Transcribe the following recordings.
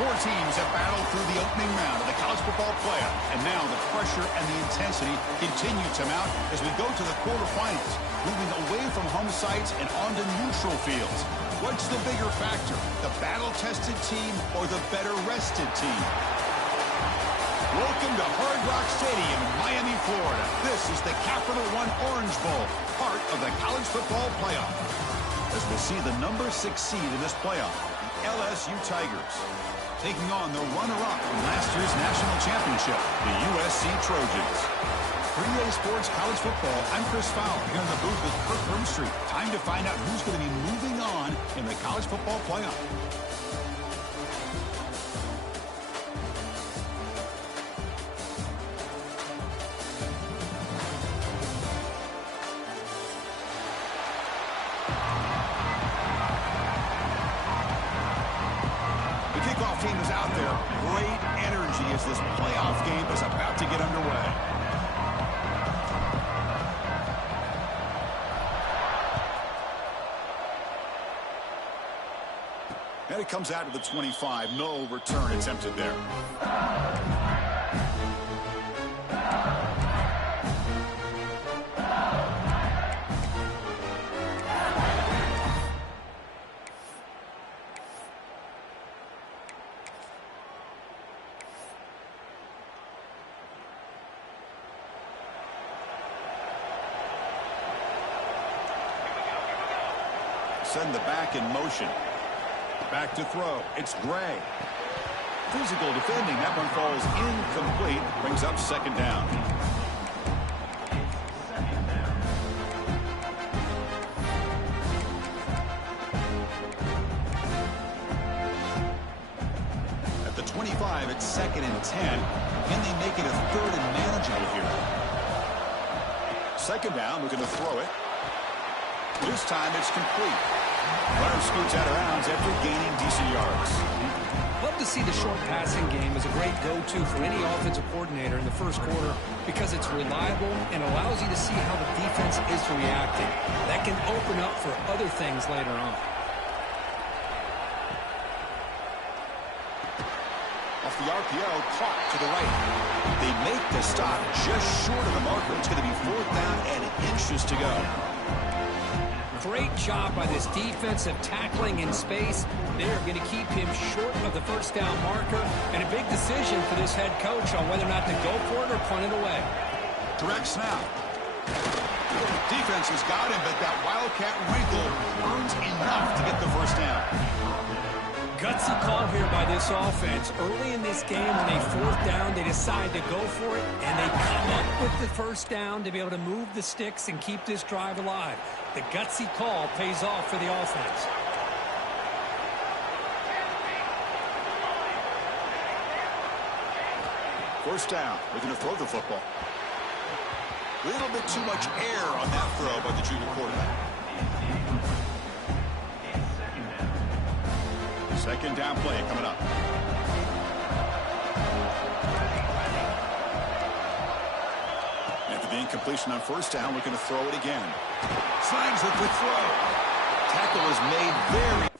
Four teams have battled through the opening round of the college football playoff, and now the pressure and the intensity continue to mount as we go to the quarterfinals, moving away from home sites and onto neutral fields. What's the bigger factor, the battle-tested team or the better-rested team? Welcome to Hard Rock Stadium in Miami, Florida. This is the Capital One Orange Bowl, part of the college football playoff. As we'll see the number 6 seed in this playoff, the LSU Tigers, taking on the runner-up from last year's national championship, the USC Trojans. 3A Sports College Football, I'm Chris Fowler here in the booth with Kirk Broomstreet. Time to find out who's going to be moving on in the college football playoff. Team is out there. Great energy as this playoff game is about to get underway. And it comes out to the 25. No return attempted there. Send the back in motion. Back to throw. It's Gray. Physical defending. That one falls incomplete. Brings up second down. At the 25, it's 2nd and 10. Can they make it a 3rd and manageable here? Second down. We're going to throw it. This time it's complete. Runner scoots out of bounds after gaining decent yards. Love to see the short passing game as a great go-to for any offensive coordinator in the first quarter because it's reliable and allows you to see how the defense is reacting. That can open up for other things later on. Off the RPO, clock to the right. They make the stop just short of the marker. It's going to be 4th down and inches to go. Great job by this defensive tackling in space. They're going to keep him short of the first down marker. And a big decision for this head coach on whether or not to go for it or punt it away. Direct snap. Defense has got him, but that Wildcat wrinkle earns enough to get the first down. Gutsy call here by this offense. Early in this game, when they 4th down, they decide to go for it, and they come up with the first down to be able to move the sticks and keep this drive alive. The gutsy call pays off for the offense. First down. They're going to throw the football. A little bit too much air on that throw by the junior quarterback. Second down play coming up. After the incompletion on first down, we're going to throw it again. Signs with the throw. Tackle is made very...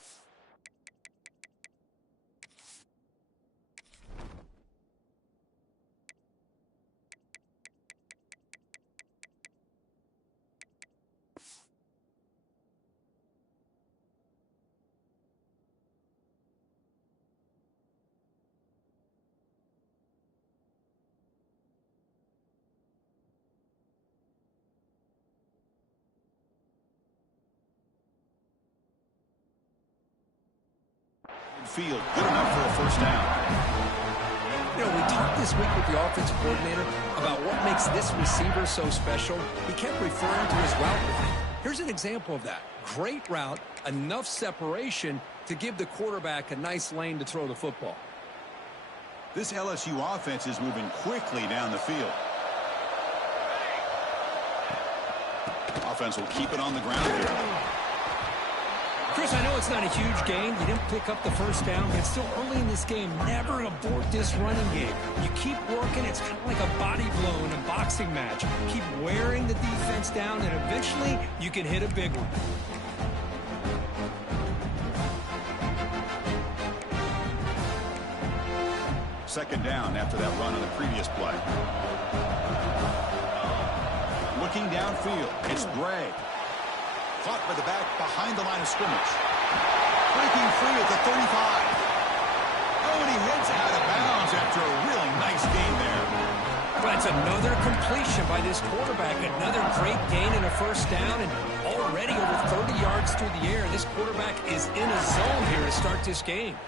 Field good enough for a first down. You know, we talked this week with the offensive coordinator about what makes this receiver so special. He kept referring to his route with him. Here's an example of that. Great route, enough separation to give the quarterback a nice lane to throw the football. This LSU offense is moving quickly down the field. Offense will keep it on the ground here. Chris, I know it's not a huge gain. You didn't pick up the first down, but it's still early in this game. Never abort this running game. You keep working. It's kind of like a body blow in a boxing match. Keep wearing the defense down, and eventually you can hit a big one. Second down after that run on the previous play. Looking downfield, it's Gray. Caught by the back behind the line of scrimmage. Breaking free at the 35. Oh, and he heads out of bounds after a really nice gain there. That's another completion by this quarterback. Another great gain in a first down, and already over 30 yards through the air. This quarterback is in a zone here to start this game.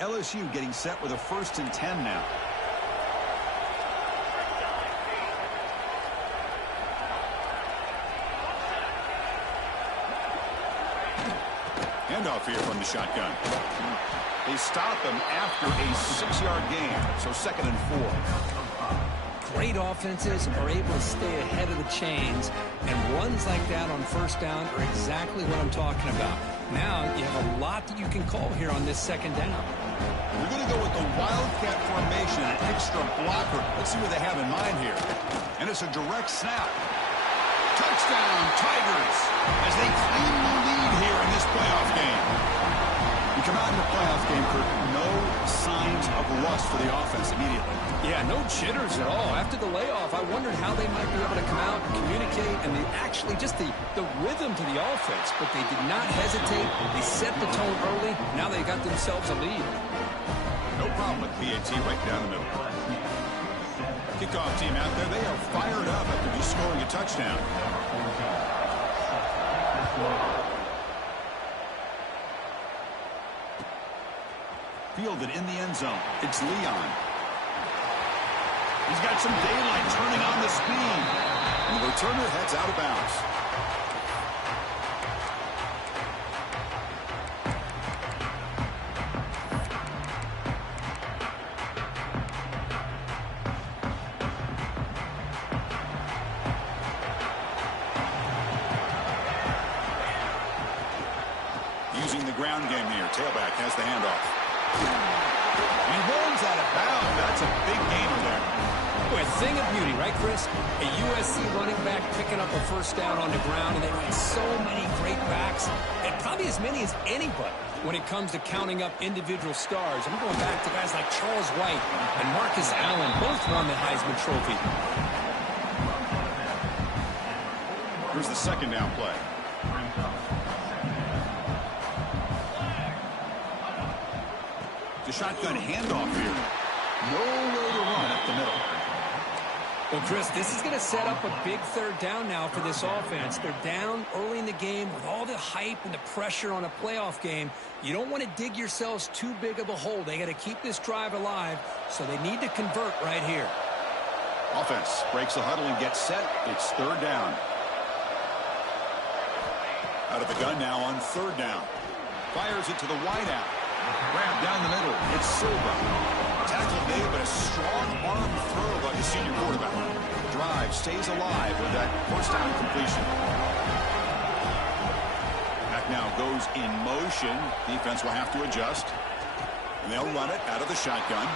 LSU getting set with a 1st and 10 now. Handoff here from the shotgun. They stop him after a 6-yard gain, so 2nd and 4. Great offenses are able to stay ahead of the chains, and runs like that on first down are exactly what I'm talking about. Now you have a lot that you can call here on this 2nd down. We're going to go with the Wildcat formation, an extra blocker. Let's see what they have in mind here. And it's a direct snap. Touchdown, Tigers, as they claim the lead here in this playoff game. You come out in the playoff game, Kurt, no signs of rust for the offense immediately. Yeah, no jitters at all. After the layoff, I wondered how they might be able to come out and communicate, and actually just the rhythm to the offense. But they did not hesitate. They set the tone early. Now they got themselves a lead. No problem with PAT right down the middle. Kickoff team out there, they are fired up after just scoring a touchdown. Fielded in the end zone. It's Leon. He's got some daylight turning on the speed. And the returner heads out of bounds. Using the ground game here. Tailback has the handoff. He runs out of bounds. That's a big gainer there. Boy, a thing of beauty, right, Chris? A USC running back picking up a first down on the ground, and they run so many great backs, and probably as many as anybody when it comes to counting up individual stars. I'm going back to guys like Charles White and Marcus Allen. Both won the Heisman Trophy. Here's the 2nd down play. The shotgun handoff here. Nowhere to run up the middle. Well, Chris, this is going to set up a big 3rd down now for this offense. They're down early in the game with all the hype and the pressure on a playoff game. You don't want to dig yourselves too big of a hole. They got to keep this drive alive, so they need to convert right here. Offense breaks the huddle and gets set. It's 3rd down. Out of the gun now on 3rd down. Fires it to the wideout. Grab down the middle. It's Silva. Tackle made, but a strong arm throw by the senior quarterback. The drive stays alive with that 1st down completion. Back now goes in motion. Defense will have to adjust. And they'll run it out of the shotgun.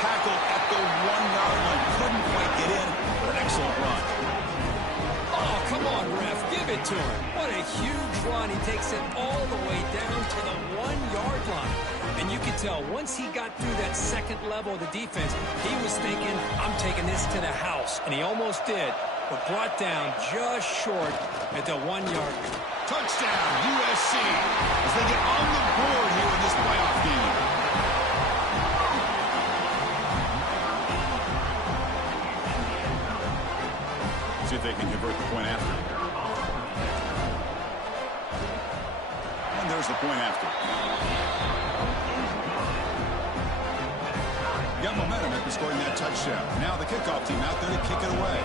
Tackle at the 1-yard line. Couldn't quite get in, but an excellent run. Oh, come on, ref. Give it to him. What a huge run. He takes it all the way down to the 1-yard line. And you can tell once he got through that 2nd level of the defense, he was thinking, I'm taking this to the house. And he almost did, but brought down just short at the 1-yard. Touchdown, USC, as they get on the board here in this playoff game. See if they can convert the point after. And there's the point after. Got momentum after scoring that touchdown. Now the kickoff team out there to kick it away.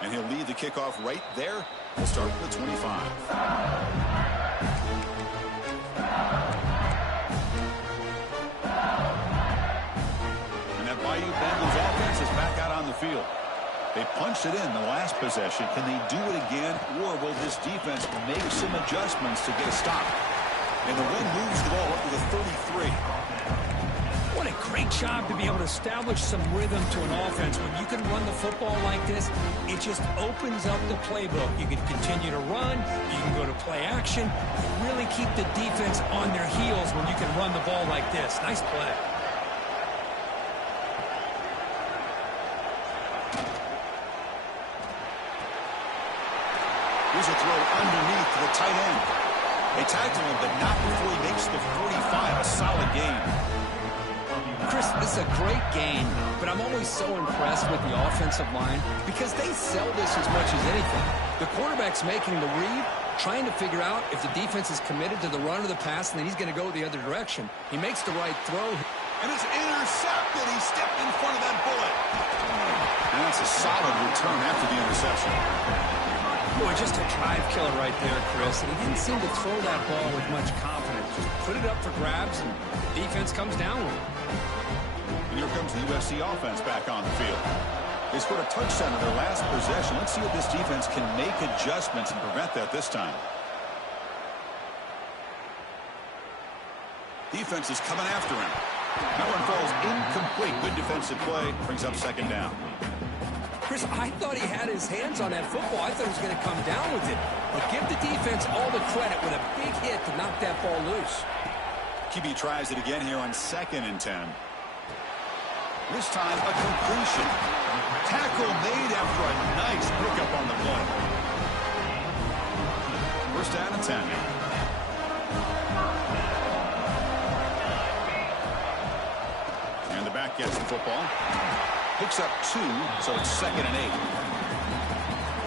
And he'll lead the kickoff right there. We'll start with the 25. Bayou Bengals offense is back out on the field. They punched it in the last possession. Can they do it again, or will this defense make some adjustments to get a stop? And the wind moves the ball up to the 33. What a great job to be able to establish some rhythm to an offense. When you can run the football like this, it just opens up the playbook. You can continue to run. You can go to play action. You really keep the defense on their heels when you can run the ball like this. Nice play. Here's a throw underneath to the tight end. They tackle him, but not before he makes the 45. A solid gain. Chris, this is a great game, but I'm always so impressed with the offensive line because they sell this as much as anything. The quarterback's making the read, trying to figure out if the defense is committed to the run or the pass, and then he's going to go the other direction. He makes the right throw. And it's intercepted. He stepped in front of that bullet. And that's a solid return after the interception. Boy, just a drive killer right there, Chris. And he didn't seem to throw that ball with much confidence. Just put it up for grabs, and the defense comes down with it. And here comes the USC offense back on the field. They scored a touchdown in their last possession. Let's see if this defense can make adjustments and prevent that this time. Defense is coming after him. That one falls incomplete. Good defensive play. Brings up second down. Chris, I thought he had his hands on that football. I thought he was going to come down with it. But give the defense all the credit with a big hit to knock that ball loose. QB tries it again here on 2nd and 10. This time a completion. Tackle made after a nice pickup on the play. First down and 10. And the back gets the football. Picks up 2, so it's 2nd and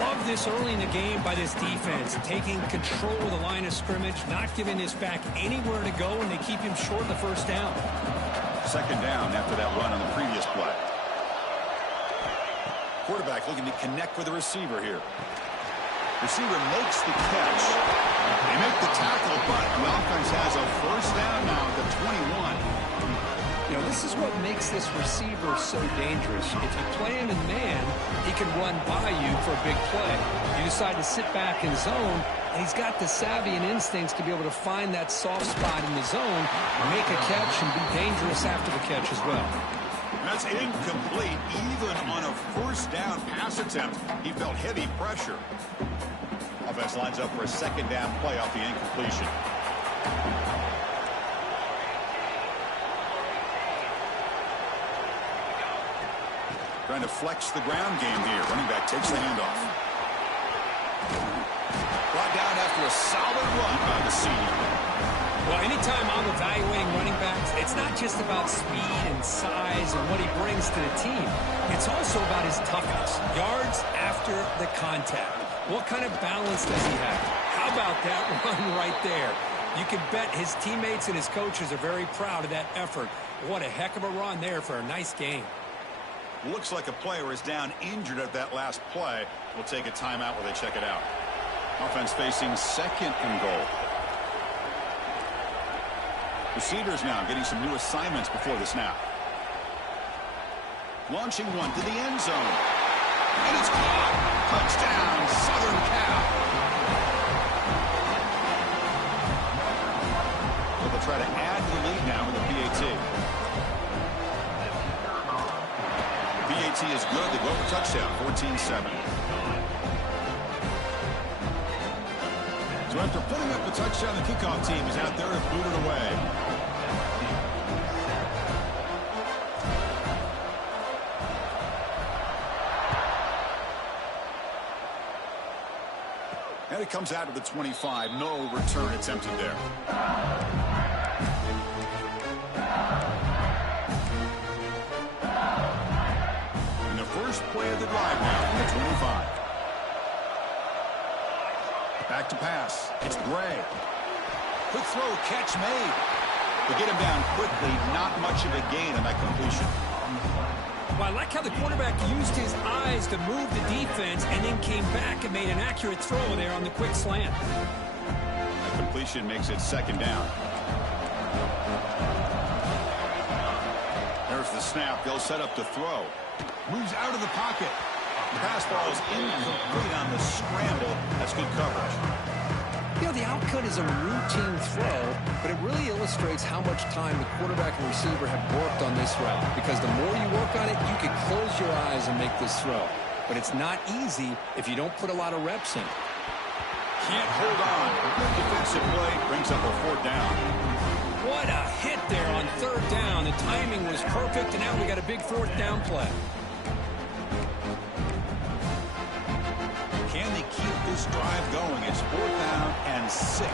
8. Love this early in the game by this defense, taking control of the line of scrimmage, not giving this back anywhere to go, and they keep him short of the first down. 2nd down after that run on the previous play. Quarterback looking to connect with the receiver here. Receiver makes the catch. They make the tackle, but the offense has a first down now at the 21. You know, this is what makes this receiver so dangerous. If you play him in man, he can run by you for a big play. You decide to sit back in zone, and he's got the savvy and instincts to be able to find that soft spot in the zone, make a catch, and be dangerous after the catch as well. That's incomplete. Even on a first down pass attempt, he felt heavy pressure. Offense lines up for a 2nd down play off the incompletion. Trying to flex the ground game here. Running back takes the handoff. Brought down after a solid run by the senior. Well, anytime I'm evaluating running backs, it's not just about speed and size and what he brings to the team. It's also about his toughness. Yards after the contact. What kind of balance does he have? How about that run right there? You can bet his teammates and his coaches are very proud of that effort. What a heck of a run there for a nice game. Looks like a player is down injured at that last play. We'll take a timeout while they check it out. Offense facing 2nd and goal. Receivers now getting some new assignments before the snap. Launching one to the end zone. And it's caught. Touchdown, Southern Cal. So they'll try to add to the lead now with a PAT. PAT is good. They go for touchdown, 14-7. So after putting up the touchdown, the kickoff team is out there to boot it away. And it comes out of the 25. No return attempted there. And the first play of the drive now from the 25. Back to pass. It's Gray. Quick throw, catch made. They get him down quickly. Not much of a gain on that completion. Well, I like how the quarterback used his eyes to move the defense and then came back and made an accurate throw there on the quick slant. That completion makes it 2nd down. There's the snap. They'll set up to throw. Moves out of the pocket. The pass ball is incomplete on the scramble. That's good coverage. You know, the outcut is a routine throw, but it really illustrates how much time the quarterback and receiver have worked on this route. Because the more you work on it, you can close your eyes and make this throw. But it's not easy if you don't put a lot of reps in. Can't hold on. Good defensive play brings up a 4th down. What a hit there on 3rd down. The timing was perfect, and now we got a big 4th down play. Can they keep this drive going? It's 4th down and 6.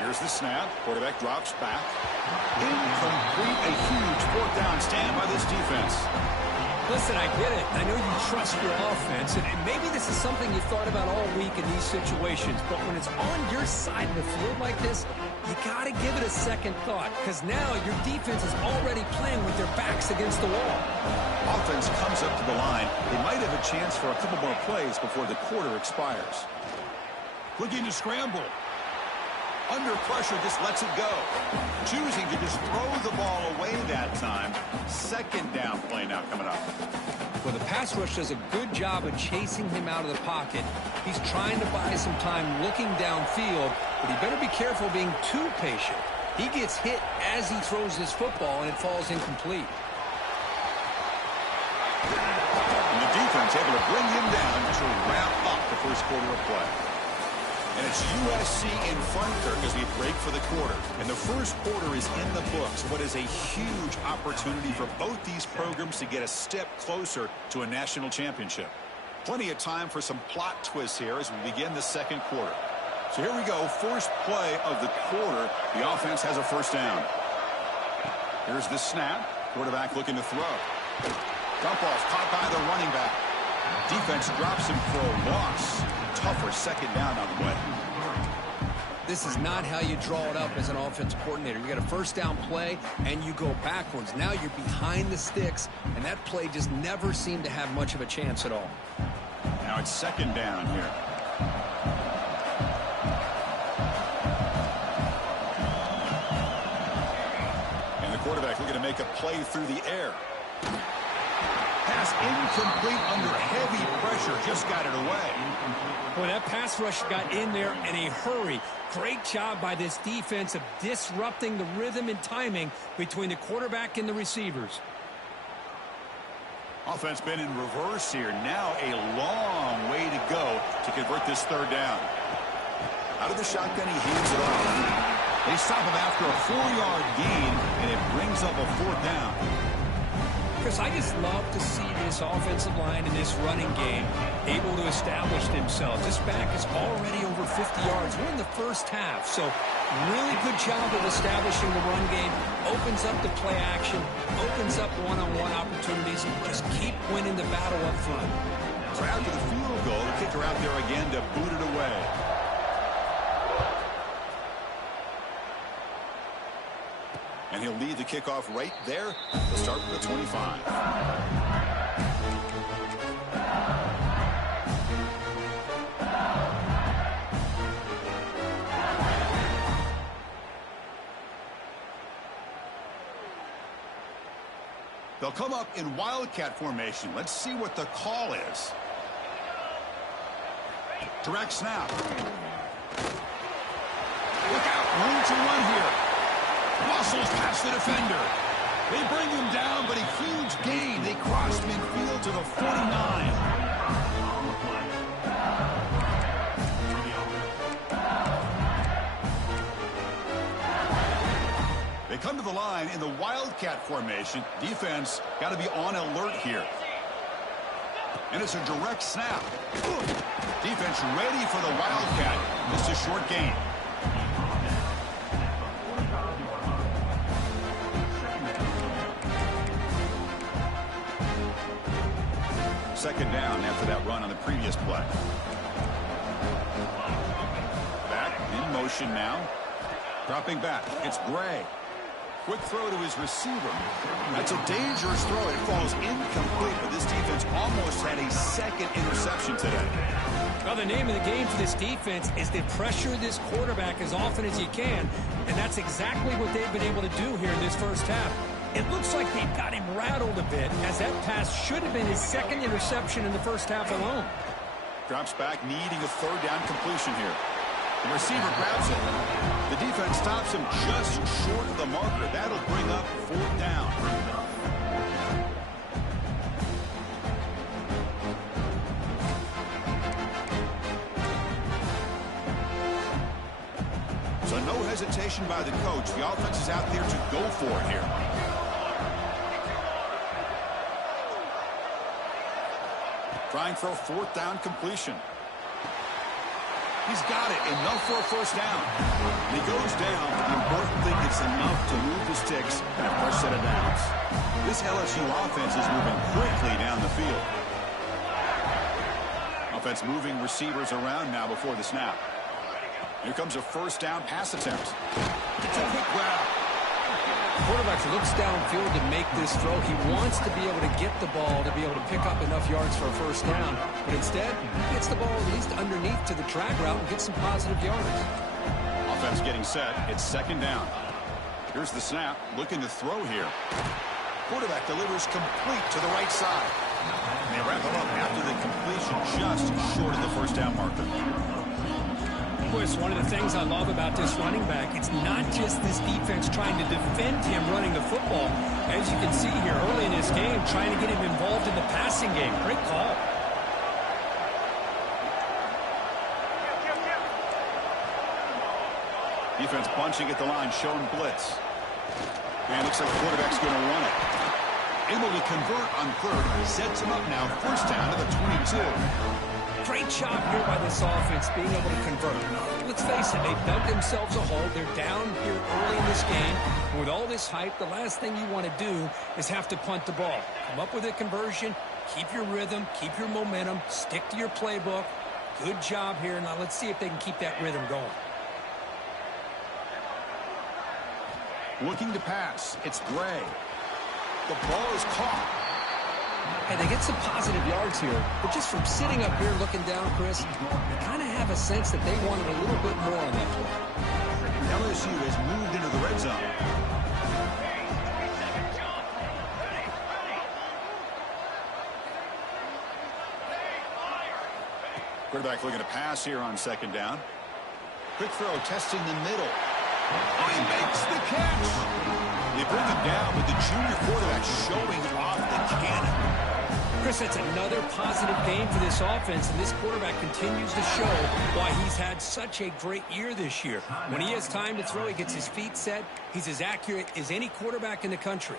Here's the snap. Quarterback drops back. Incomplete. A huge 4th down stand by this defense. Listen, I get it. I know you trust your offense, and maybe this is something you thought about all week in these situations, but when it's on your side of the field like this, you got to give it a second thought, because now your defense is already playing with their backs against the wall. Offense comes up to the line. They might have a chance for a couple more plays before the quarter expires. Looking to scramble. Under pressure, just lets it go. Choosing to just throw the ball away that time. 2nd down play now coming up. Well, the pass rush does a good job of chasing him out of the pocket. He's trying to buy some time looking downfield, but he better be careful being too patient. He gets hit as he throws this football, and it falls incomplete. And the defense able to bring him down to wrap up the first quarter of play. And it's USC in front here as we break for the quarter. And the first quarter is in the books. What is a huge opportunity for both these programs to get a step closer to a national championship. Plenty of time for some plot twists here as we begin the second quarter. So here we go. First play of the quarter. The offense has a 1st down. Here's the snap. Quarterback looking to throw. Dump off caught by the running back. Defense drops him for a loss. Tougher 2nd down on the way. This is not how you draw it up as an offense coordinator. You got a 1st down play, and you go backwards. Now you're behind the sticks, and that play just never seemed to have much of a chance at all. Now it's 2nd down here. And the quarterback looking to make a play through the air. Pass incomplete under heavy pressure. Just got it away. Boy, that pass rush got in there in a hurry. Great job by this defense of disrupting the rhythm and timing between the quarterback and the receivers. Offense been in reverse here. Now a long way to go to convert this 3rd down. Out of the shotgun, he hands it off. They stop him after a 4-yard gain, and it brings up a 4th down. Chris, I just love to see this offensive line in this running game able to establish themselves. This back is already over 50 yards. We're in the first half, so really good job of establishing the run game. Opens up the play action, opens up one-on-one opportunities. Just keep winning the battle up front. So after the field goal, the kicker out there again to boot it away. And he'll lead the kickoff right there. He'll start with the 25. They'll come up in wildcat formation. Let's see what the call is. Direct snap. Look out, room to run here. Muscles past the defender. They bring him down, but a huge gain. They cross midfield to the 49. They come to the line in the wildcat formation. Defense got to be on alert here. And it's a direct snap. Defense ready for the wildcat. Just a short gain. Second down after that run on the previous play. Back in motion now. Dropping back. It's Gray. Quick throw to his receiver. That's a dangerous throw. It falls incomplete, but this defense almost had a second interception today. Well, the name of the game for this defense is to pressure this quarterback as often as you can, and that's exactly what they've been able to do here in this first half. It looks like they've got him rattled a bit, as that pass should have been his second interception in the first half alone. Drops back, needing a third down completion here. The receiver grabs it. The defense stops him just short of the marker. That'll bring up fourth down. So no hesitation by the coach. The offense is out there to go for it here. Trying for a fourth down completion. He's got it. Enough for a first down. And he goes down, but the important thing is enough to move the sticks and a fresh set of downs. This LSU offense is moving quickly down the field. Offense moving receivers around now before the snap. Here comes a first down pass attempt. It's a quick grab. Quarterback looks downfield to make this throw. He wants to be able to get the ball to be able to pick up enough yards for a first down. But instead, he gets the ball at least underneath to the drag route and gets some positive yards. Offense getting set. It's second down. Here's the snap. Looking to throw here. Quarterback delivers complete to the right side. And they wrap it up after the completion just short of the first down marker. One of the things I love about this running back, it's not just this defense trying to defend him running the football. As you can see here early in this game, trying to get him involved in the passing game. Great call. Defense bunching at the line, showing blitz. And looks like the quarterback's going to run it. Able to convert on third. Sets him up now. First down to the 22. Great job here by this offense being able to convert. Let's face it, they've dug themselves a hole. They're down here early in this game. And with all this hype, the last thing you want to do is have to punt the ball. Come up with a conversion, keep your rhythm, keep your momentum, stick to your playbook. Good job here. Now let's see if they can keep that rhythm going. Looking to pass. It's Gray. The ball is caught. Hey, they get some positive yards here, but just from sitting up here looking down, Chris, you kind of have a sense that they wanted a little bit more on that play. LSU has moved into the red zone. Quarterback looking to pass here on second down. Quick throw, testing the middle. Oh, he makes the catch. They bring him down with the junior quarterback showing off the cannon. Chris, that's another positive game for this offense, and this quarterback continues to show why he's had such a great year this year. When he has time to throw, he gets his feet set. He's as accurate as any quarterback in the country.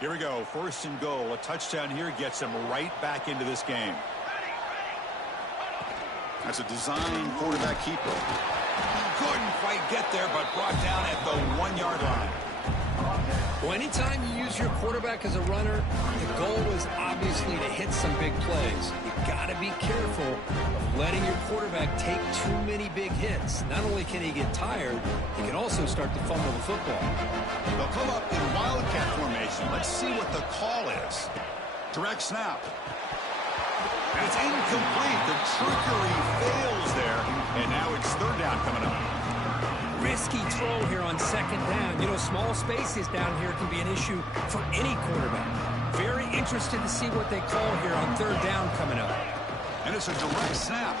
Here we go, first and goal. A touchdown here gets him right back into this game. That's a design quarterback keeper. Couldn't quite get there, but brought down at the 1-yard line. Well, anytime you use your quarterback as a runner, the goal is obviously to hit some big plays. You've got to be careful of letting your quarterback take too many big hits. Not only can he get tired, he can also start to fumble the football. They'll come up in wildcat formation. Let's see what the call is. Direct snap. And it's incomplete. The trickery fails there. And now it's third down coming up. Risky throw here on second down. You know, small spaces down here can be an issue for any quarterback. Very interested to see what they call here on third down coming up. And it's a direct snap.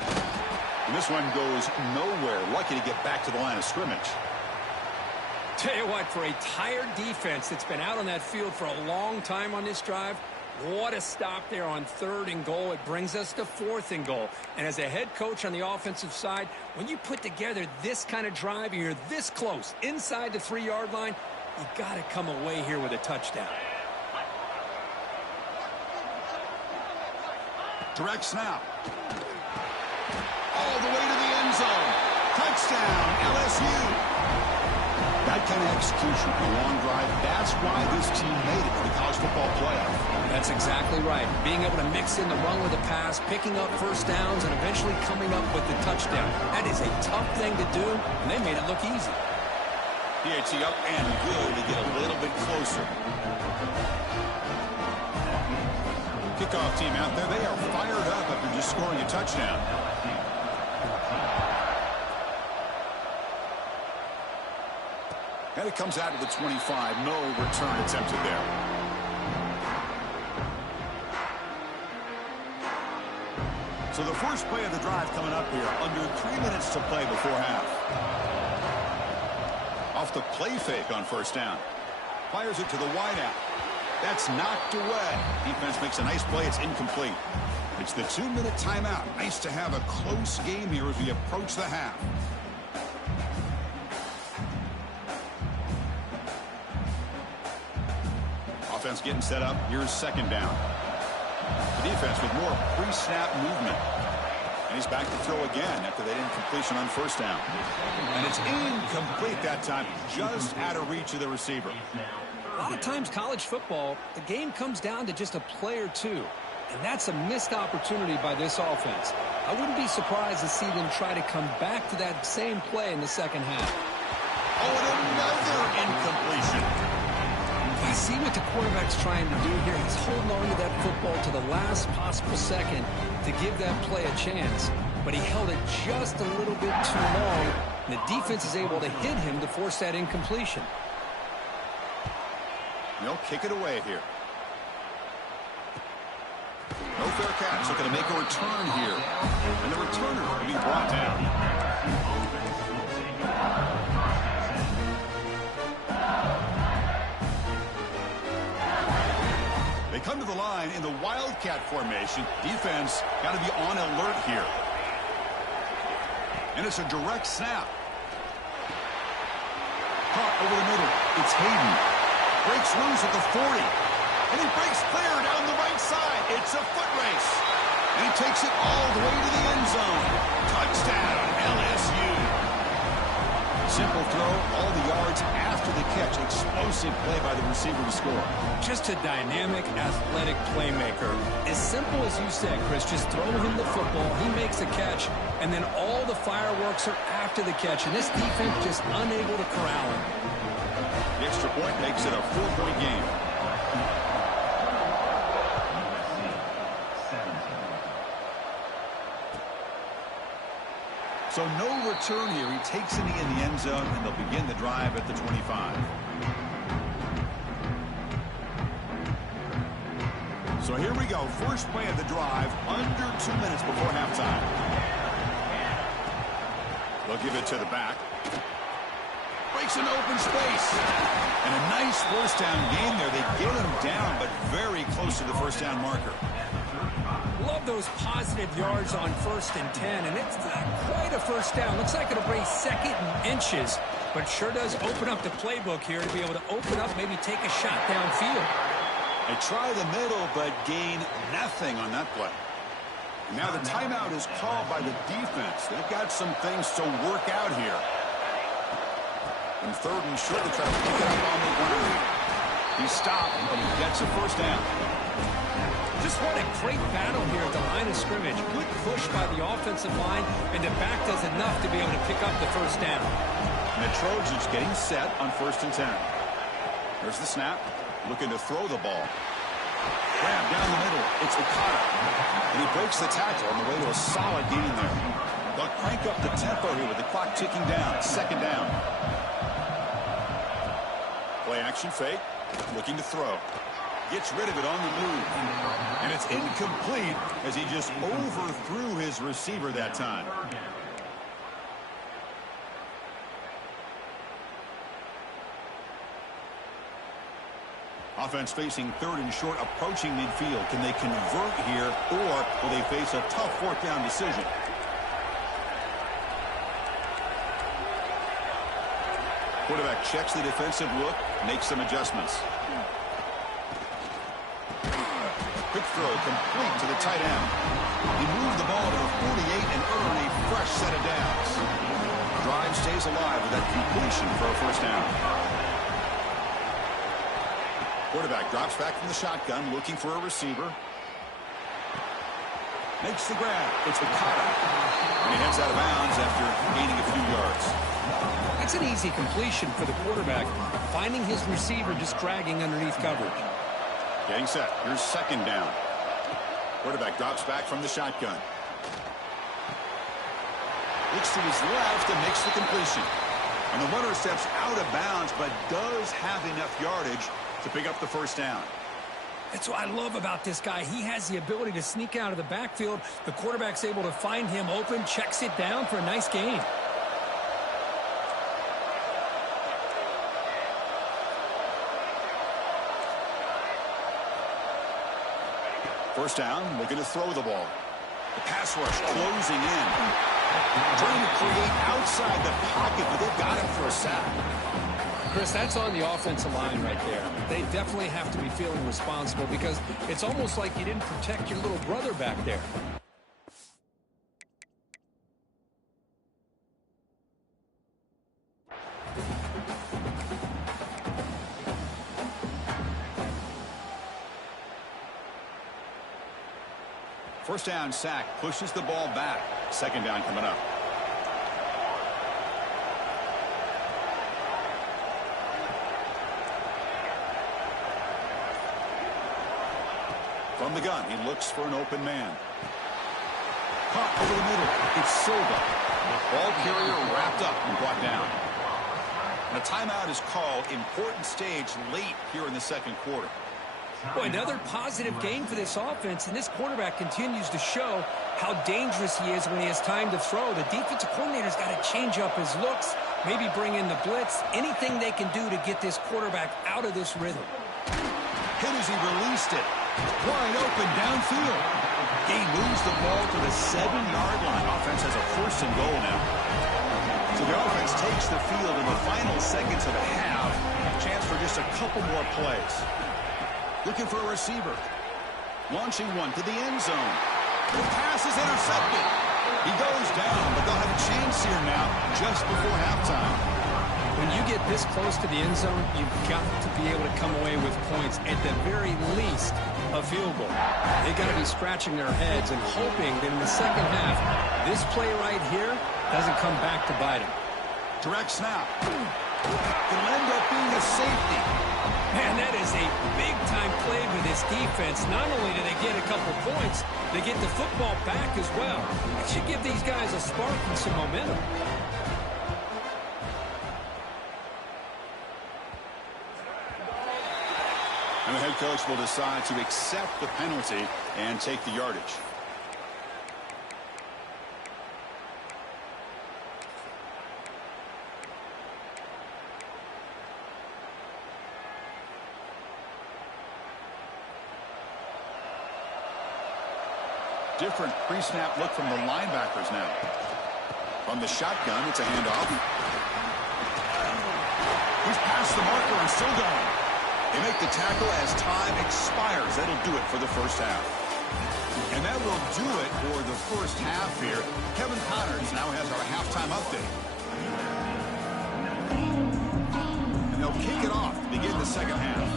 And this one goes nowhere. Lucky to get back to the line of scrimmage. Tell you what, for a tired defense that's been out on that field for a long time on this drive, what a stop there on third and goal. It brings us to fourth and goal. And as a head coach on the offensive side, when you put together this kind of drive and you're this close inside the 3-yard line, you got to come away here with a touchdown. Direct snap. All the way to the end zone. Touchdown, LSU. That kind of execution, a long drive, that's why this team made it to the college football playoff. That's exactly right. Being able to mix in the run with the pass, picking up first downs, and eventually coming up with the touchdown. That is a tough thing to do, and they made it look easy. PAT up and good to get a little bit closer. Kickoff team out there, they are fired up after just scoring a touchdown. And it comes out to the 25. No return attempted there. So the first play of the drive coming up here. Under 3 minutes to play before half. Off the play fake on first down. Fires it to the wideout. That's knocked away. Defense makes a nice play. It's incomplete. It's the 2-minute timeout. Nice to have a close game here as we approach the half. Offense getting set up. Here's second down. The defense with more pre-snap movement. And he's back to throw again after that incompletion on first down. And it's incomplete that time, just out of reach of the receiver. A lot of times college football, the game comes down to just a play or two. And that's a missed opportunity by this offense. I wouldn't be surprised to see them try to come back to that same play in the second half. Oh, and another incompletion. I see what the quarterback's trying to do here. He's holding on to that football to the last possible second to give that play a chance. But he held it just a little bit too long, and the defense is able to hit him to force that incompletion. They'll kick it away here. No fair catch. Looking to make a return here. And the returner will be brought down. They come to the line in the Wildcat formation. Defense got to be on alert here. And it's a direct snap. Caught over the middle. It's Hayden. Breaks loose at the 40. And he breaks clear down the right side. It's a foot race. And he takes it all the way to the end zone. Touchdown, LSU. Simple throw, all the yards after the catch. Explosive play by the receiver to score. Just a dynamic, athletic playmaker. As simple as you said, Chris, just throw him the football, he makes a catch, and then all the fireworks are after the catch. And this defense just unable to corral him. The extra point makes it a 4-point game. So no return here. He takes it in the end zone, and they'll begin the drive at the 25. So here we go. First play of the drive, under 2 minutes before halftime. They'll give it to the back. Breaks an open space. And a nice first down game there. They get him down, but very close to the first down marker. Love those positive yards on 1st and 10, and it's not quite a first down. Looks like it'll bring second and inches, but sure does open up the playbook here to be able to open up, maybe take a shot downfield. They try the middle, but gain nothing on that play. And now the timeout is called by the defense. They've got some things to work out here. And 3rd and short, they try to pick it up on the ground. He stopped, but he gets a first down. Just what a great battle here at the line of scrimmage. Good push by the offensive line, and the back does enough to be able to pick up the first down. And the Trojans getting set on 1st and 10. There's the snap. Looking to throw the ball. Grab down the middle. It's Okada. And he breaks the tackle on the way to a solid gain there. They'll crank up the tempo here with the clock ticking down. 2nd down. Play action fake. Looking to throw. Gets rid of it on the move. And it's incomplete as he just overthrew his receiver that time. Offense facing 3rd and short, approaching midfield. Can they convert here, or will they face a tough 4th down decision? Quarterback checks the defensive look, makes some adjustments. Quick throw complete to the tight end. He moved the ball to the 48 and earned a fresh set of downs. Drive stays alive with that completion for a first down. Quarterback drops back from the shotgun, looking for a receiver. Makes the grab. It's Okada. And he heads out of bounds after gaining a few yards. That's an easy completion for the quarterback, finding his receiver just dragging underneath coverage. Getting set. Here's 2nd down. Quarterback drops back from the shotgun. Looks to his left and makes the completion. And the runner steps out of bounds, but does have enough yardage to pick up the first down. That's what I love about this guy. He has the ability to sneak out of the backfield. The quarterback's able to find him open, checks it down for a nice gain. First down, looking to throw the ball. The pass rush closing in. Trying to create outside the pocket, but they've got him for a sack. Chris, that's on the offensive line right there. They definitely have to be feeling responsible because it's almost like you didn't protect your little brother back there. First down sack, pushes the ball back. Second down coming up. From the gun, he looks for an open man. Caught over the middle. It's Silva. Ball carrier wrapped up and brought down. And a timeout is called. Important stage late here in the second quarter. Boy, another positive game for this offense, and this quarterback continues to show how dangerous he is when he has time to throw. The defensive coordinator's got to change up his looks, maybe bring in the blitz, anything they can do to get this quarterback out of this rhythm. Hit as he released it. Wide open downfield. He moves the ball to the 7-yard line. Offense has a first and goal now. So the offense takes the field in the final seconds of the half. Chance for just a couple more plays. Looking for a receiver. Launching one to the end zone. The pass is intercepted. He goes down, but they'll have a chance here now just before halftime. When you get this close to the end zone, you've got to be able to come away with points. At the very least, a field goal. They've got to be scratching their heads and hoping that in the second half, this play right here doesn't come back to bite them. Direct snap. It'll end up being a safety. Man, that is a big-time play with this defense. Not only do they get a couple points, they get the football back as well. It should give these guys a spark and some momentum. And the head coach will decide to accept the penalty and take the yardage. Different pre-snap look from the linebackers now. From the shotgun, it's a handoff. He's past the marker and still going. They make the tackle as time expires. That'll do it for the first half. And that will do it for the first half here. Kevin Connors now has our halftime update. And they'll kick it off to begin the second half.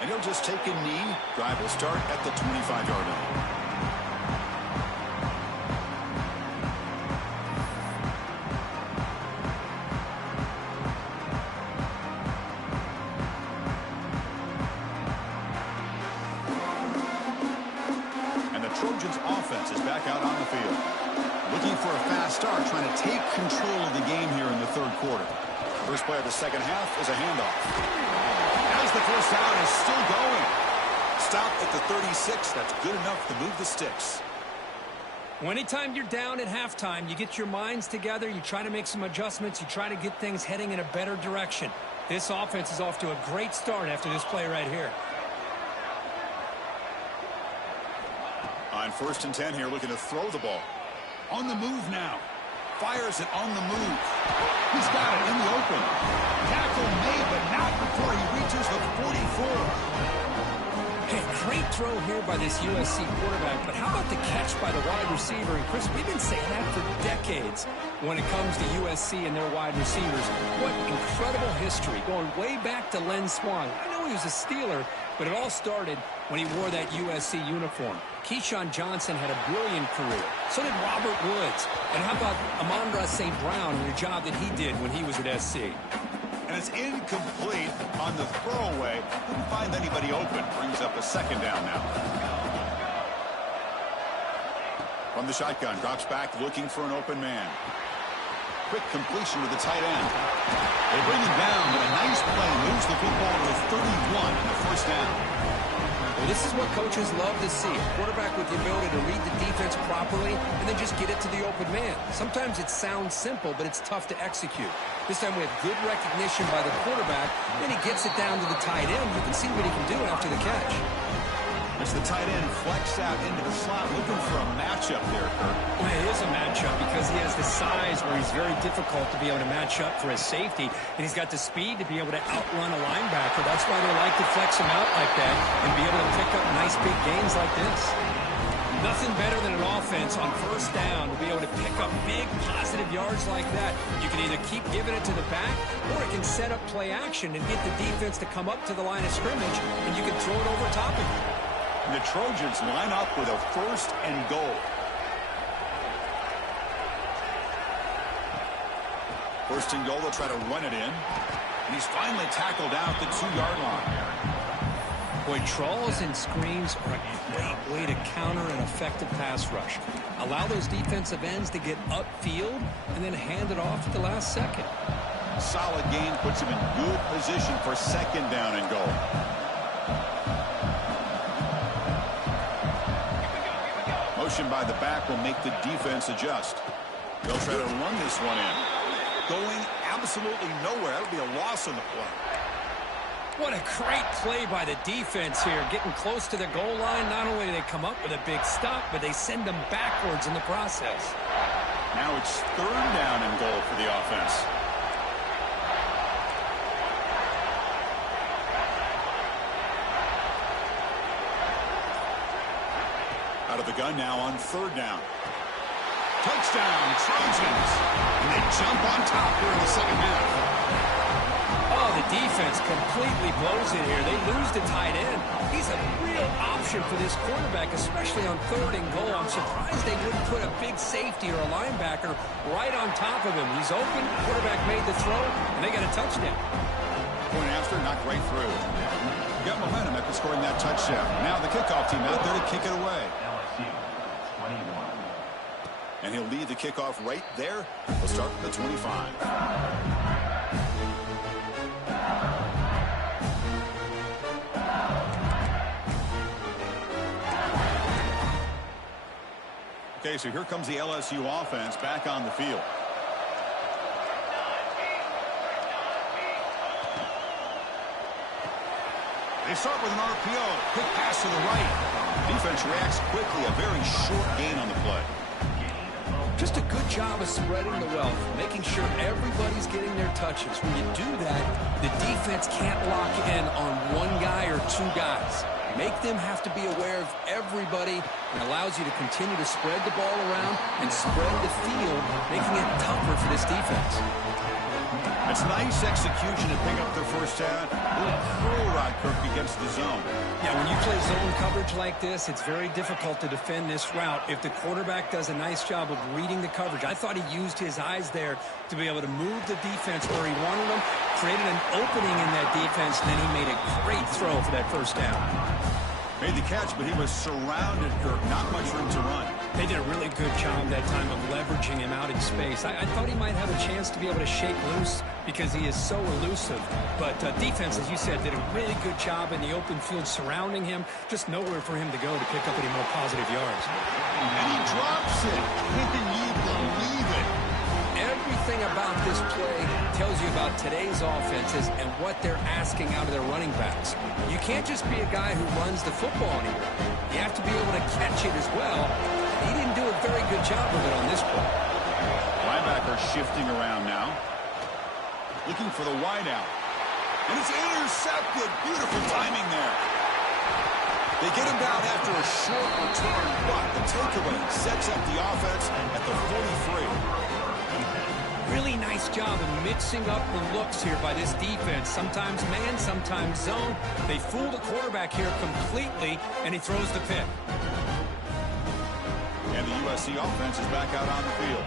And he'll just take a knee. Drive will start at the 25-yard line. And the Trojans' offense is back out on the field. Looking for a fast start, trying to take control of the game here in the third quarter. First play of the second half is a handoff. As the first down is still going. Stopped at the 36. That's good enough to move the sticks. Well, anytime you're down at halftime, you get your minds together, you try to make some adjustments, you try to get things heading in a better direction. This offense is off to a great start after this play right here. On 1st and 10 here, looking to throw the ball. On the move now. Fires it on the move. He's got it in the open. Tackle made, but not before he reaches the 44. Hey, great throw here by this USC quarterback, but how about the catch by the wide receiver? And Chris, we've been saying that for decades when it comes to USC and their wide receivers. What incredible history, going way back to Len Swan. I know he was a Steeler, but it all started when he wore that USC uniform. Keyshawn Johnson had a brilliant career. So did Robert Woods. And how about Amon-Ra St. Brown and the job that he did when he was at SC? And it's incomplete on the throwaway. Couldn't find anybody open. Brings up a second down now. From the shotgun, drops back looking for an open man. Quick completion to the tight end. They bring him down, but a nice play moves the football to 31 on the first down. Well, this is what coaches love to see. A quarterback with the ability to read the defense properly and then just get it to the open man. Sometimes it sounds simple, but it's tough to execute. This time we have good recognition by the quarterback. Then he gets it down to the tight end. You can see what he can do after the catch. As the tight end flex out into the slot, looking for a matchup there, Kirk. Well, it is a matchup because he has the size where he's very difficult to be able to match up for his safety, and he's got the speed to be able to outrun a linebacker. That's why they like to flex him out like that and be able to pick up nice big gains like this. Nothing better than an offense on first down to be able to pick up big positive yards like that. You can either keep giving it to the back, or it can set up play action and get the defense to come up to the line of scrimmage, and you can throw it over top of him. The Trojans line up with a first and goal. First and goal, they'll try to run it in. And he's finally tackled out the 2-yard line. Boy, trawls and screens are a great way to counter an effective pass rush. Allow those defensive ends to get upfield and then hand it off at the last second. Solid gain puts him in good position for second down and goal. Motion by the back will make the defense adjust. They'll try to run this one in. Going absolutely nowhere. That'll be a loss on the play. What a great play by the defense here. Getting close to the goal line. Not only do they come up with a big stop, but they send them backwards in the process. Now it's third down and goal for the offense. Out of the gun now on third down. Touchdown, Trojans. And they jump on top here in the second half. Oh, the defense completely blows it here. They lose the tight end. He's a real option for this quarterback, especially on third and goal. I'm surprised they wouldn't put a big safety or a linebacker right on top of him. He's open, quarterback made the throw, and they got a touchdown. Point after, knocked right through. Got momentum after scoring that touchdown. Now the kickoff team out there to kick it away. And he'll lead the kickoff right there. We'll start with the 25. Okay, so here comes the LSU offense back on the field. They start with an RPO. Quick pass to the right. Defense reacts quickly. A very short gain on the play. Just a good job of spreading the wealth, making sure everybody's getting their touches. When you do that, the defense can't lock in on one guy or two guys. Make them have to be aware of everybody, and allows you to continue to spread the ball around and spread the field, making it tougher for this defense. It's nice execution to pick up their first down. A little curl rod, Kirk, against the zone. Yeah, when you play zone coverage like this, it's very difficult to defend this route if the quarterback does a nice job of reading the coverage. I thought he used his eyes there to be able to move the defense where he wanted them, created an opening in that defense, and then he made a great throw for that first down. Made the catch, but he was surrounded, Kirk. Not much room to run. They did a really good job that time of leveraging him out in space. I thought he might have a chance to be able to shake loose because he is so elusive. But defense, as you said, did a really good job in the open field surrounding him. Just nowhere for him to go to pick up any more positive yards. And he drops it. Can you believe it? Everything about this play tells you about today's offenses and what they're asking out of their running backs. You can't just be a guy who runs the football anymore. You have to be able to catch it as well. He didn't do a very good job of it on this play. Linebacker shifting around now. Looking for the wideout. And it's intercepted. Beautiful timing there. They get him down after a short return, but the takeaway sets up the offense at the 43. Really nice job of mixing up the looks here by this defense. Sometimes man, sometimes zone. They fool the quarterback here completely, and he throws the pick. And the USC offense is back out on the field.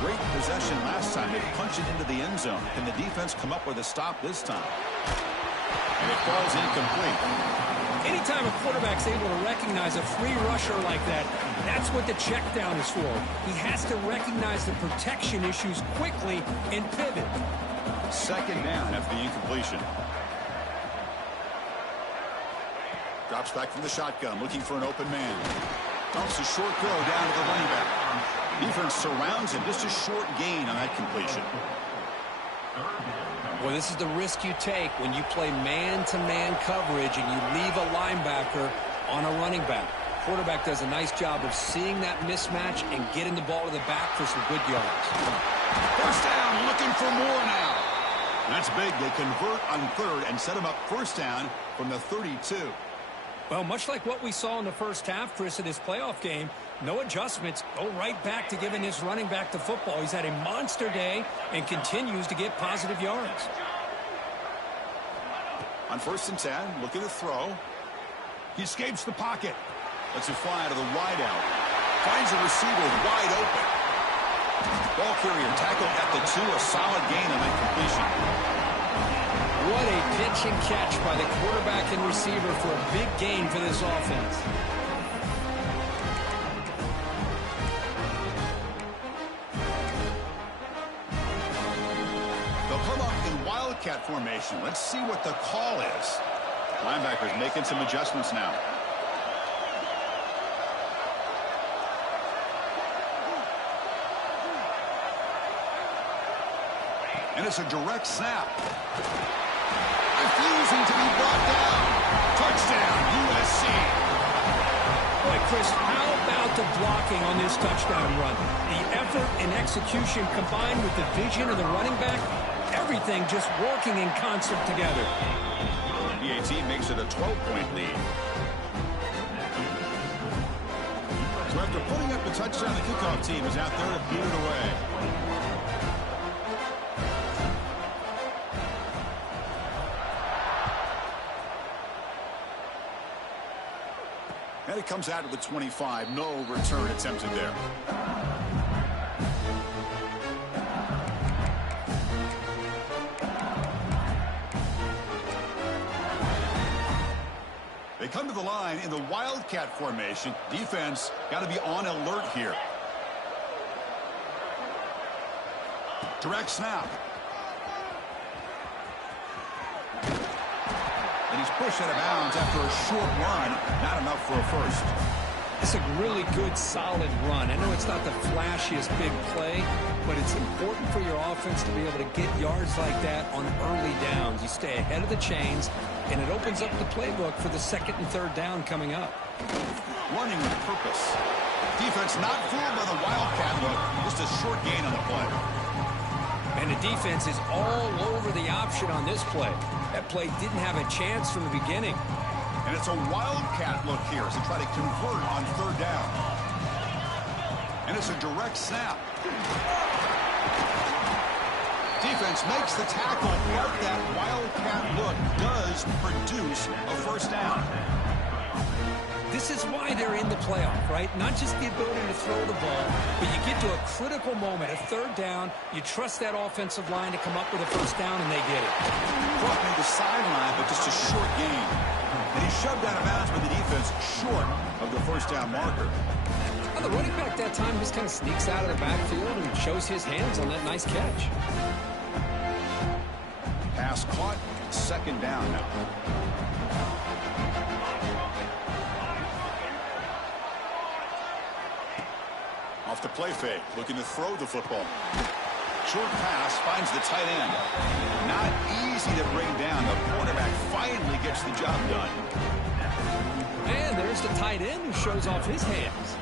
Great possession last time. They punch it into the end zone. Can the defense come up with a stop this time? And it falls incomplete. Anytime a quarterback's able to recognize a free rusher like that, that's what the check down is for. He has to recognize the protection issues quickly and pivot. Second down after the incompletion. Drops back from the shotgun, looking for an open man. Dumps a short throw down to the running back. Defense surrounds him. Just a short gain on that completion. Well, this is the risk you take when you play man-to-man coverage and you leave a linebacker on a running back. Quarterback does a nice job of seeing that mismatch and getting the ball to the back for some good yards. First down, looking for more now. That's big. They convert on third and set him up first down from the 32. Well, much like what we saw in the first half, Chris, in this playoff game, no adjustments. Go right back to giving his running back the football. He's had a monster day and continues to get positive yards. On 1st and 10, looking to throw. He escapes the pocket. Lets it fly to the wideout. Finds a receiver wide open. Ball carrier tackled at the 2. A solid gain on that completion. What a pitch and catch by the quarterback and receiver for a big gain for this offense. They'll come up in wildcat formation. Let's see what the call is. Linebackers making some adjustments now. And it's a direct snap. Refusing to be brought down. Touchdown, USC. Boy, Chris, how about the blocking on this touchdown run? The effort and execution combined with the vision of the running back, everything just working in concert together. The PAT makes it a 12-point lead. So after putting up the touchdown, the kickoff team is out there to beat it away. And it comes out of the 25. No return attempted there. They come to the line in the wildcat formation. Defense got to be on alert here. Direct snap. And he's pushed out of bounds after a short run. Not enough for a first. It's a really good, solid run. I know it's not the flashiest big play, but it's important for your offense to be able to get yards like that on early downs. You stay ahead of the chains, and it opens up the playbook for the 2nd and 3rd down coming up. Running with purpose. Defense not fooled by the wildcat look. Just a short gain on the play. And the defense is all over the option on this play. That play didn't have a chance from the beginning. And it's a wildcat look here as they try to convert on 3rd down. And it's a direct snap. Defense makes the tackle, but that wildcat look does produce a first down. This is why they're in the playoff, right? Not just the ability to throw the ball, but you get to a critical moment, a 3rd down, you trust that offensive line to come up with a first down, and they get it. Brought near the sideline, but just a short gain. And he's shoved out of bounds by the defense short of the first down marker. Well, the running back that time just kind of sneaks out of the backfield and shows his hands on that nice catch. Pass caught, 2nd down now. Off the play fake, looking to throw the football. Short pass finds the tight end. Not easy to bring down. The quarterback finally gets the job done. And there's the tight end who shows off his hands.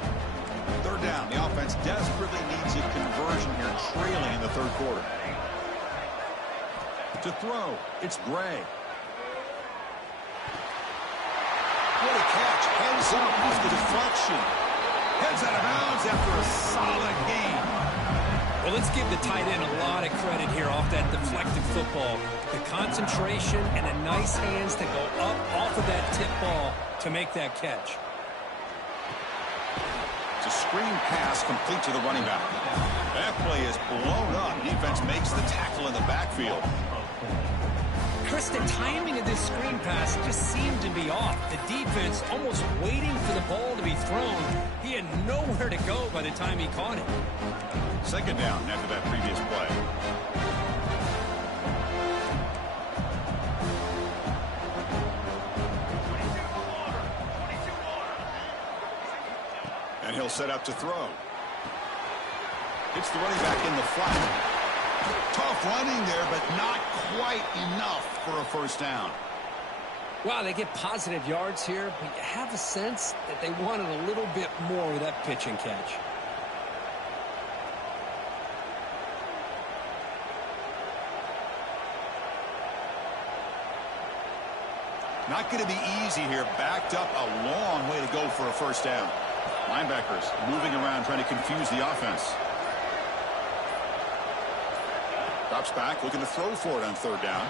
3rd down. The offense desperately needs a conversion here, trailing in the 3rd quarter. To throw, it's Gray. What a catch. Hands up off the deflection. Heads out of bounds after a solid gain. Well, let's give the tight end a lot of credit here off that deflected football. The concentration and the nice hands to go up off of that tip ball to make that catch. It's a screen pass complete to the running back. That play is blown up. Defense makes the tackle in the backfield. Chris, the timing of this screen pass just seemed to be off. The defense almost waiting for the ball to be thrown. He had nowhere to go by the time he caught it. Second down after that previous play. And he'll set up to throw. It's the running back in the flat. Tough running there, but not quite enough for a first down. Wow, they get positive yards here, but you have a sense that they wanted a little bit more with that pitch and catch. Not going to be easy here. Backed up a long way to go for a first down. Linebackers moving around trying to confuse the offense. Drops back, looking to throw for it on third down.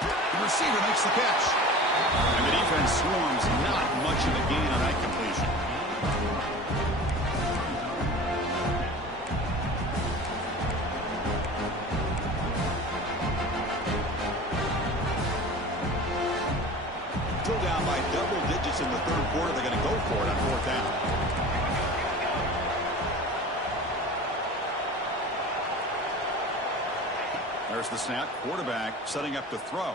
The receiver makes the catch. And the defense swarms. Not much of a gain on that completion. Still down by double digits in the third quarter. They're going to go for it on fourth down. There's the snap. Quarterback setting up to throw.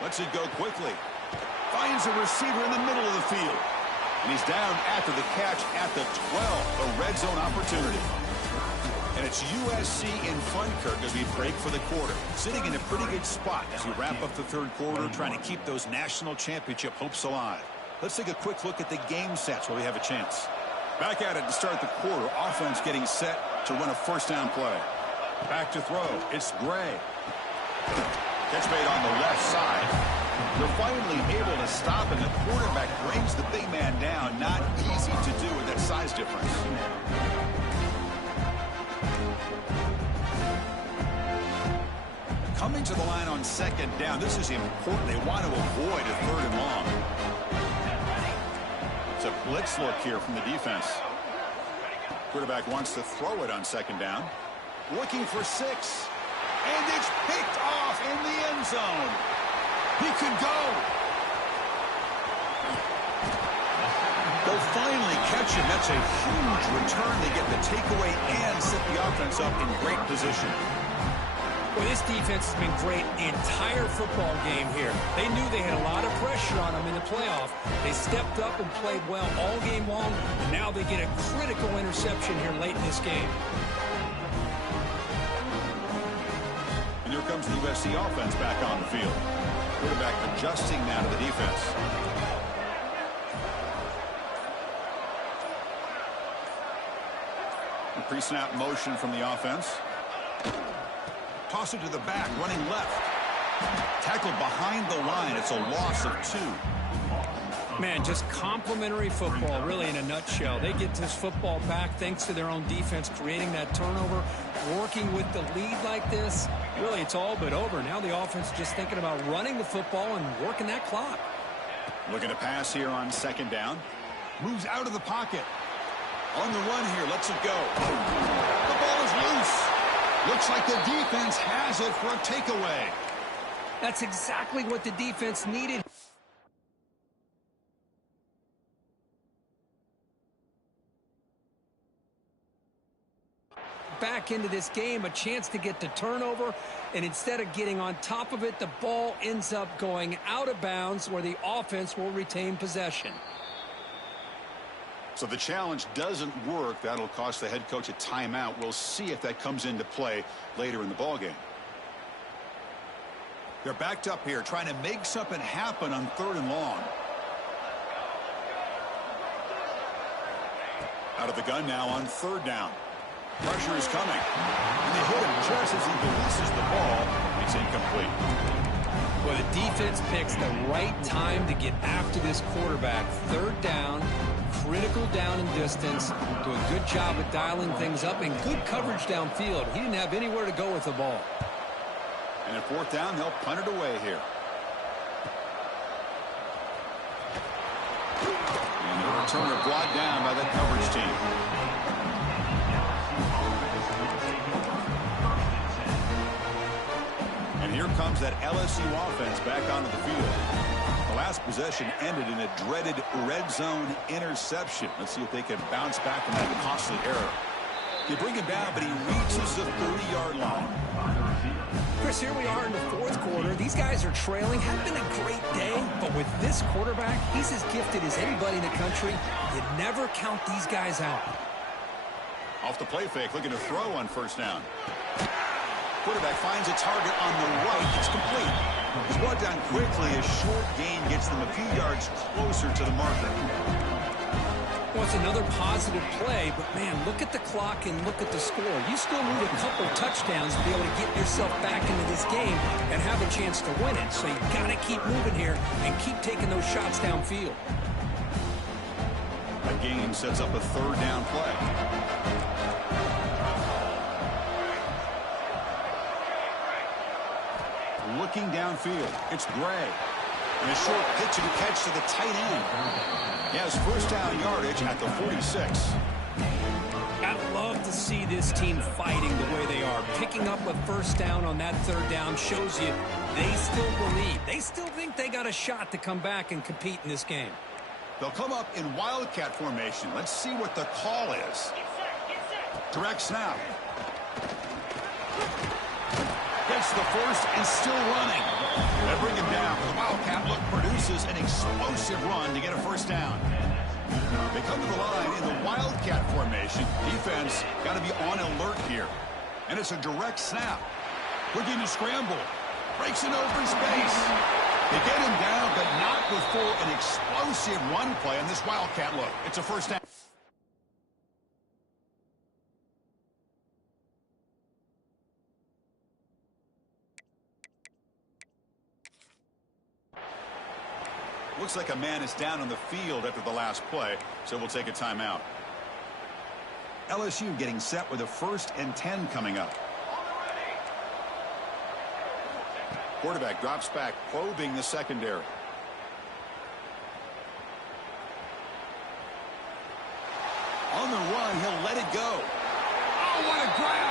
Lets it go quickly. Finds a receiver in the middle of the field. And he's down after the catch at the 12. A red zone opportunity. And it's USC in front, Kirk, as we break for the quarter. Sitting in a pretty good spot as we wrap up the third quarter, trying to keep those national championship hopes alive. Let's take a quick look at the game sets while we have a chance. Back at it to start the quarter. Offense getting set to run a first down play. Back to throw. It's Gray. Catch made on the left side. They're finally able to stop, and the quarterback brings the big man down. Not easy to do with that size difference. Coming to the line on second down. This is important. They want to avoid a third and long. It's a blitz look here from the defense. Quarterback wants to throw it on second down. Looking for 6. And it's picked off in the end zone. He could go. They'll finally catch him. That's a huge return. They get the takeaway and set the offense up in great position. Well, this defense has been great the entire football game here. They knew they had a lot of pressure on them in the playoff. They stepped up and played well all game long, and now they get a critical interception here late in this game. And here comes the USC offense back on the field. Quarterback adjusting now to the defense. Pre-snap motion from the offense. Toss it to the back, running left. Tackled behind the line. It's a loss of 2. Man, just complimentary football, really, in a nutshell. They get this football back thanks to their own defense, creating that turnover, working with the lead like this. Really, it's all but over. Now the offense is just thinking about running the football and working that clock. Looking to pass here on second down. Moves out of the pocket. On the run here, lets it go. The ball is loose. Looks like the defense has it for a takeaway. That's exactly what the defense needed. Back into this game, a chance to get the turnover, and instead of getting on top of it, the ball ends up going out of bounds where the offense will retain possession. So the challenge doesn't work. That'll cost the head coach a timeout. We'll see if that comes into play later in the ballgame. They're backed up here trying to make something happen on third and long. Out of the gun now on third down. Pressure is coming. And they hit him just as he releases the ball. It's incomplete. Well, the defense picks the right time to get after this quarterback. Third down. Critical down and distance. Do a good job of dialing things up and good coverage downfield. He didn't have anywhere to go with the ball. And at fourth down, they'll punt it away here. And the returner brought down by that coverage team. And here comes that LSU offense back onto the field. The last possession ended in a dreaded red zone interception. Let's see if they can bounce back from that costly error. You bring him down, but he reaches the 30-yard line. Chris, here we are in the fourth quarter. These guys are trailing. Had been a great day, but with this quarterback, he's as gifted as anybody in the country. You never count these guys out. Off the play fake, looking to throw on first down. Quarterback finds a target on the right. It's complete. He's brought down quickly. A short gain gets them a few yards closer to the marker. Well, it's another positive play, but, man, look at the clock and look at the score. You still need a couple touchdowns to be able to get yourself back into this game and have a chance to win it. So you got to keep moving here and keep taking those shots downfield. A gain sets up a third down play. Looking downfield, it's Gray. And a short pitch and catch to the tight end. He has first down yardage at the 46. I'd love to see this team fighting the way they are. Picking up a first down on that third down shows you they still believe. They still think they got a shot to come back and compete in this game. They'll come up in wildcat formation. Let's see what the call is. Direct snap. Gets the first and still running. They bring him down. The wildcat look produces an explosive run to get a first down. They come to the line in the wildcat formation. Defense got to be on alert here. And it's a direct snap. Looking to scramble. Breaks an open space. They get him down, but not before an explosive run play on this wildcat look. It's a first down. Looks like a man is down on the field after the last play, so we'll take a timeout. LSU getting set with a 1st and 10 coming up. Quarterback drops back, probing the secondary. On the run, he'll let it go. Oh, what a grab!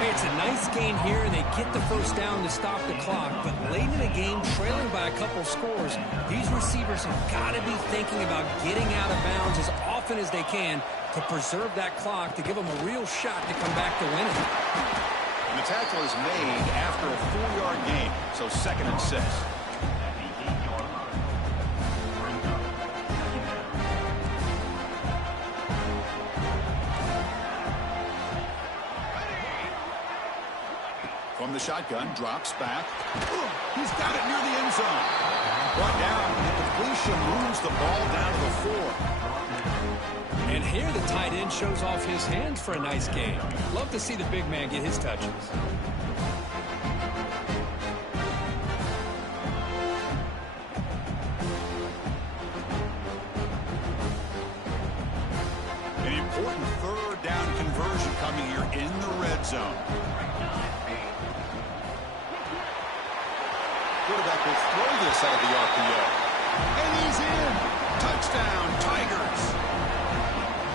Hey, it's a nice gain here, and they get the first down to stop the clock. But late in the game, trailing by a couple scores, these receivers have got to be thinking about getting out of bounds as often as they can to preserve that clock, to give them a real shot to come back to win it. And the tackle is made after a 4-yard gain, so 2nd and 6. From the shotgun, drops back. He's got it near the end zone. Brought down, and the completion moves the ball down to the 4. And here the tight end shows off his hands for a nice game. Love to see the big man get his touches. An important third down conversion coming here in the red zone. Quarterback will throw this out of the RPO. And he's in. Touchdown, Tigers.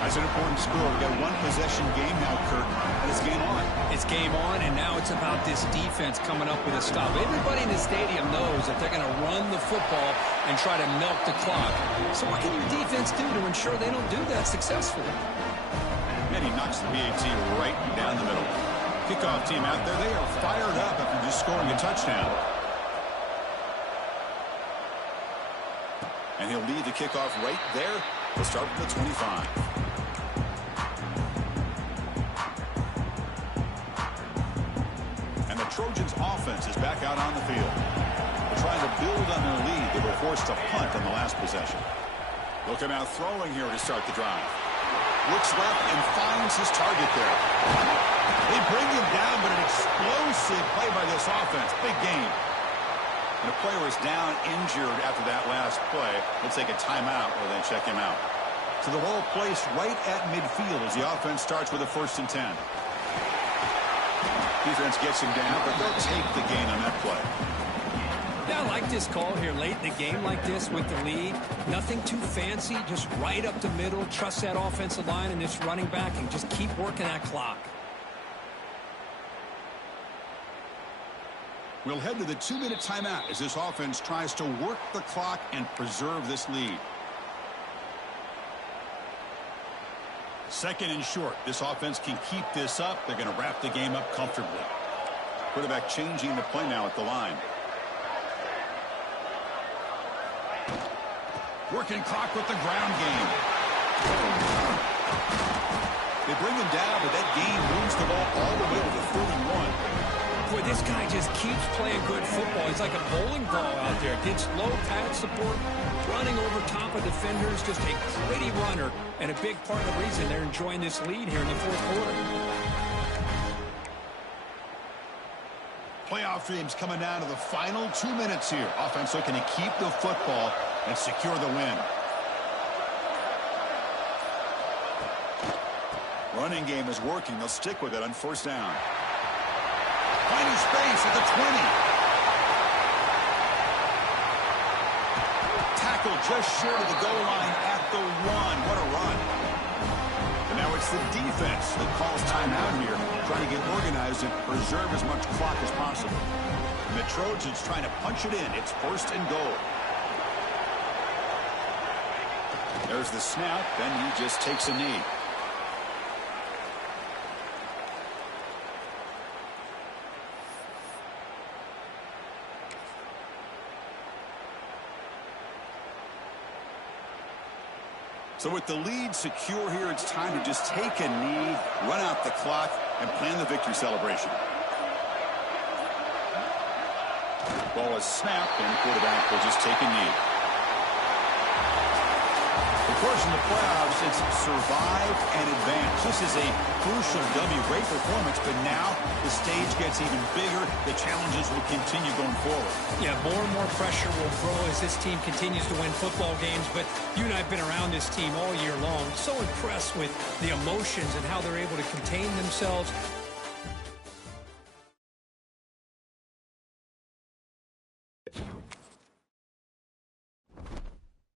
That's an important score. We've got a one-possession game now, Kurt, and it's game on. It's game on, and now it's about this defense coming up with a stop. Everybody in the stadium knows that they're going to run the football and try to milk the clock. So what can your defense do to ensure they don't do that successfully? And he knocks the BAT right down the middle. Kickoff team out there, they are fired up after just scoring a touchdown. And he'll lead the kickoff right there. We'll start with the 25. And the Trojans' offense is back out on the field. They're trying to build on their lead. They were forced to punt on the last possession. They'll come out throwing here to start the drive. Looks left and finds his target there. They bring him down, but an explosive play by this offense. Big game. And a player is down injured after that last play. We'll take a timeout or then check him out. So the ball placed right at midfield as the offense starts with a 1st and 10. Defense gets him down, but they'll take the gain on that play. Yeah, I like this call here late in the game like this with the lead. Nothing too fancy, just right up the middle. Trust that offensive line and this running back and just keep working that clock. We'll head to the 2-minute timeout as this offense tries to work the clock and preserve this lead. Second and short. This offense can keep this up. They're going to wrap the game up comfortably. Quarterback changing the play now at the line. Working clock with the ground game. They bring him down, but that game moves the ball all the way to the 31. Boy, this guy just keeps playing good football. He's like a bowling ball out there. Gets low pad support, running over top of defenders. Just a gritty runner, and a big part of the reason they're enjoying this lead here in the fourth quarter. Playoff dreams coming down to the final 2 minutes here. Offense looking to keep the football and secure the win. Running game is working. They'll stick with it on first down. Finding space at the 20. Tackle just short of the goal line at the 1. What a run. And now it's the defense that calls timeout here, trying to get organized and preserve as much clock as possible. And the Trojans trying to punch it in. It's first and goal. There's the snap, then he just takes a knee. So with the lead secure here, it's time to just take a knee, run out the clock, and plan the victory celebration. Ball is snapped, and the quarterback will just take a knee. Of course, in the playoffs, it's survive and advance. This is a crucial W. Great performance, but now the stage gets even bigger. The challenges will continue going forward. Yeah, more and more pressure will grow as this team continues to win football games. But you and I have been around this team all year long. So impressed with the emotions and how they're able to contain themselves,